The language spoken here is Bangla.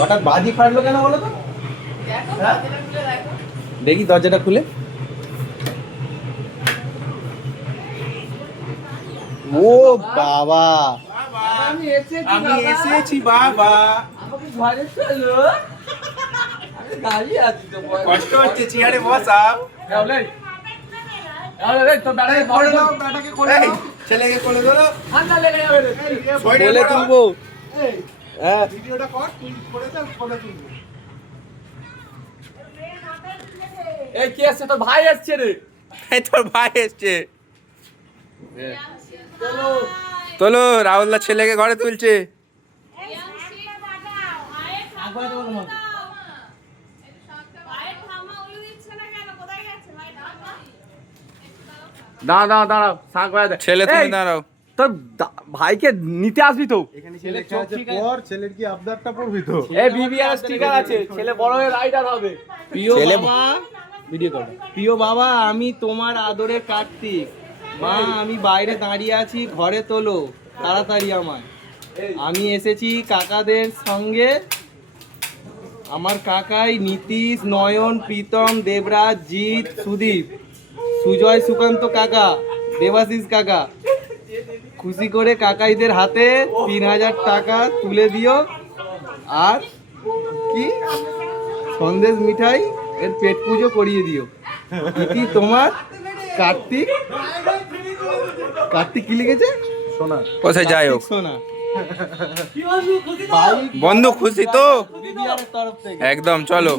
হঠাৎ বাজি ফাটলো কেন বলো তো? হ্যাঁ? দেখি দরজাটা খুলে। ও বাবা, আমি এসেছি বাবা। আমাকে ঘরে চলো। আমি দাঁড়িয়ে আছি তো। কষ্ট হচ্ছে, চেয়ারে বসাও। ছেলেকে কোলে ধরো, ঠান্ডা লেগে যাবে রে। কোলে তুলবো। হ্যাঁ, ভিডিওটা কর, তুই করে দে, ফোনে তুলবি। এই কি আসছে? তোর ভাই আসছে রে। এই তোর ভাই এসছে। চলো। তোলো, রাহুলদা ছেলেকে ঘরে তুলছে। দাঁড়াও দাঁড়াও, শাক বাজা দে। ছেলে তুমি এই, দাঁড়াও। তোর ভাইকে নিতে আসবি তো? এখানে কি লেখা আছে পর, ছেলের কি আবদারটা পড়বি তো? এই বিবিআর স্টিকার আছে, ছেলে বড় হয়ে রাইডার হবে। প্রিয় বাবা, ভিডিও কর। প্রিয় বাবা, আমি তোমার আদরের কার্তিক। মা, আমি বাইরে দাঁড়িয়ে আছি, ঘরে তোলো তাড়াতাড়ি আমায়। আমি এসেছি কাকাদের সঙ্গে। আমার কাকাই নীতিশ, নয়ন, প্রীতম, দেবরাজ, জিৎ, সুদীপ, সুজয়, সুকান্ত কাকা, দেবাশিস কাকা। খুশি করে কাকাইদের হাতে 3000 টাকা তুলে দিও। আর কি সন্দেশ মিঠাই এর পেট পুজো করিয়ে দিও। কি তোমার কার্তিক। কার্তিক কি লিখেছে? সোনা। কোথায় যাই হোক, সোনা বন্ধু খুশি তো? বিবিআর তরফ থেকে একদম, চলো।